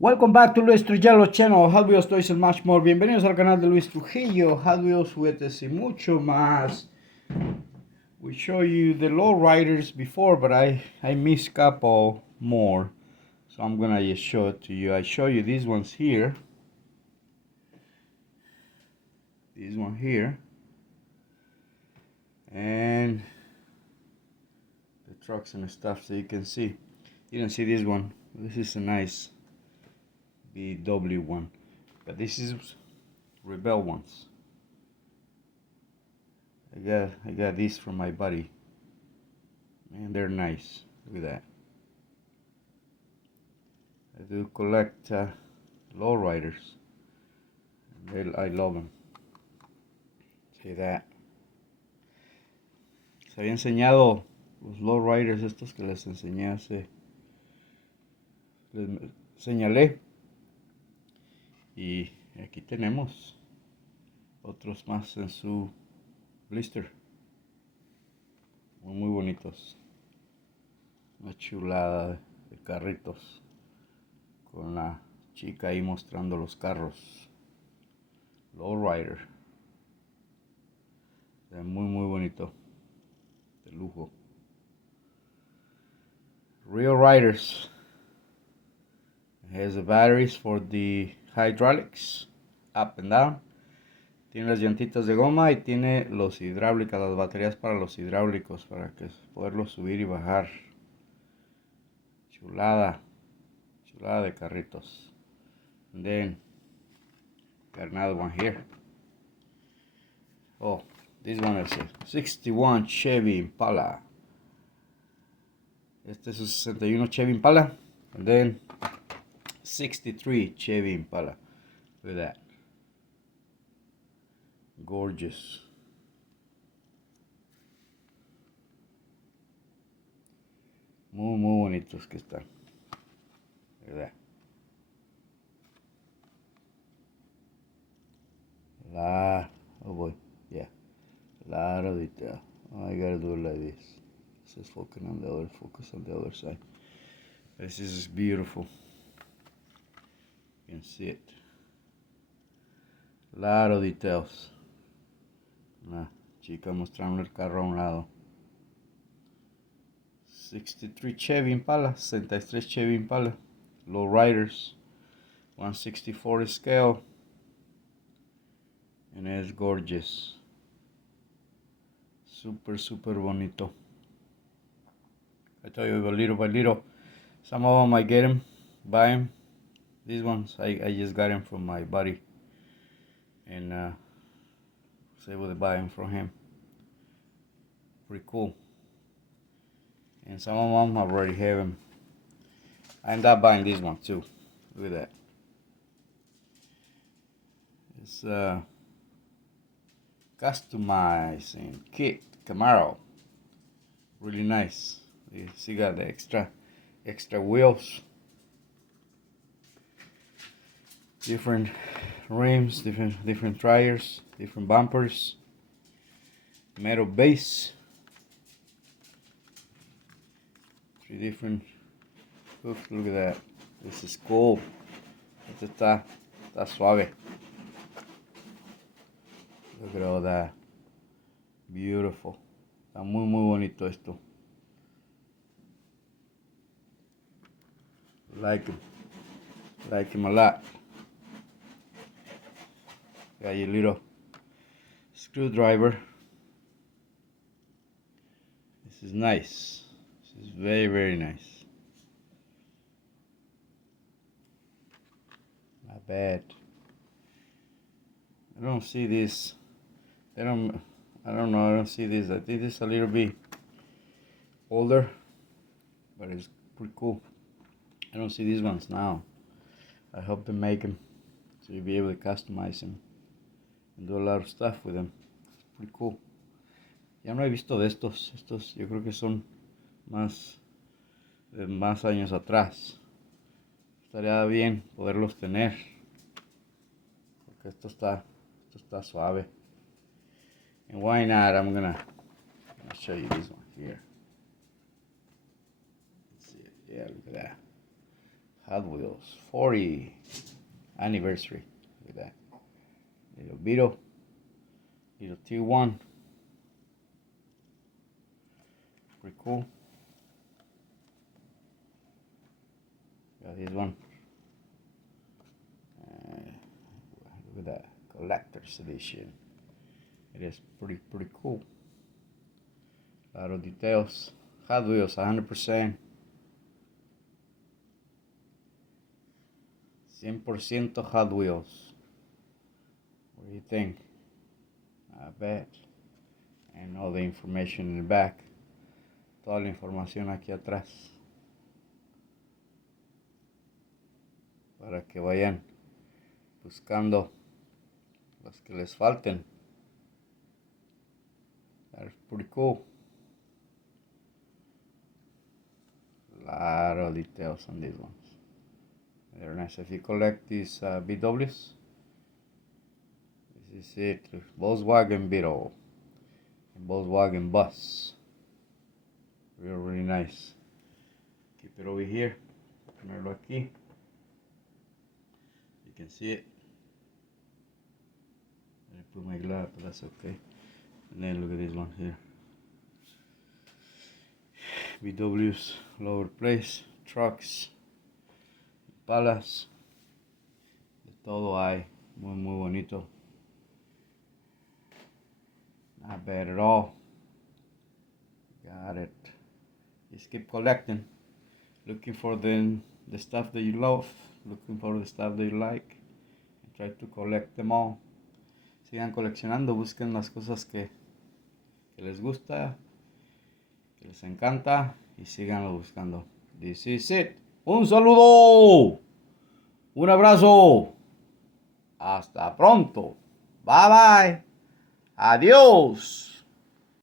Welcome back to Luis Trujillo Channel, Hot Wheels, Toys and much more. Bienvenidos al canal de Luis Trujillo, Hot Wheels, juguetes y mucho más. We show you the low riders before, but I missed a couple more, so I'm gonna just show it to you. I show you these ones here, this one here, and the trucks and stuff, so you can see. You can see this one. This is a nice BW one, but this is Rebel ones. I got these from my buddy, and they're nice. Look at that. I do collect lowriders. I love them. See that. Se había enseñado los lowriders estos que les enseñé les señalé. Y aquí tenemos otros más en su blister. Muy bonitos. Una chulada de carritos. Con la chica ahí mostrando los carros. Lowrider. Muy bonito. De lujo. Real riders. It has the batteries for the hydraulics, up and down. Tiene las llantitas de goma y tiene los hidráulicas, las baterías para los hidráulicos, para que poderlos subir y bajar. Chulada de carritos. And then got another one here. Oh, this one is a 61 Chevy Impala. Este es un 61 Chevy Impala. And then 63 Chevy Impala. Look at that. Gorgeous. Muy bonitos que están. Look at that. Oh boy, yeah. Lot of detail. Oh, I gotta do it like this. This is focus on the other side. This is beautiful. You can see it. Lot of details. Una chica mostrando el carro a un lado. 63 Chevy Impala, 63 Chevy Impala, low riders, 1/64 scale, and it's gorgeous. Super bonito. I tell you, little by little, some of them I get them, buy them. These ones I just got them from my buddy, and was able to buy them from him. Pretty cool. And some of them I already have them. I ended up buying this one too. Look at that. It's customizing kit CAMARO. Really nice. You see, got the extra wheels, different rims, different tires, different bumpers, metal base, 3 different hooks. Look at that. This is cool. Este está suave. Look at all that. Beautiful. Está muy bonito esto. Like him a lot. Got your little screwdriver. This is nice. This is very nice. Not bad. I don't see this. I don't know. I don't see this. I think this is a little bit older, but it's pretty cool. I don't see these ones now. I hope they make them so you'll be able to customize them and do a lot of stuff with them. It's pretty cool. Ya no he visto de estos. Estos yo creo que son de más años atrás. Estaría bien poderlos tener, porque esto está suave. And why not? I'm gonna show you this one here. Let's see it. Yeah, look at that. Hot Wheels 40 anniversary. Look at that. Little Beetle. Little T1. Pretty cool. Got this one. Look at that. Collector's edition. It is pretty cool. A lot of details. Hot Wheels 100%. 100% Hot Wheels. What do you think? I bet. And all the information in the back. Toda la información aquí atrás. Para que vayan buscando los que les falten. That's pretty cool. A lot of details on these ones. They're nice. If you collect these BWs, this is it. Volkswagen Beetle and Volkswagen Bus. Really nice. Keep it over here. Ponerlo aquí. You can see it. I put my glove, but that's okay. And then look at this one here. BWs all over the place. Trucks. Palas. De todo hay. Muy bonito. Not bad at all. Got it. Just keep collecting. Looking for the stuff that you love. Looking for the stuff that you like. And try to collect them all. Sigan coleccionando. Busquen las cosas que les gusta. Que les encanta. Y síganlo buscando. This is it. Un saludo. Un abrazo. Hasta pronto. Bye bye. Adiós.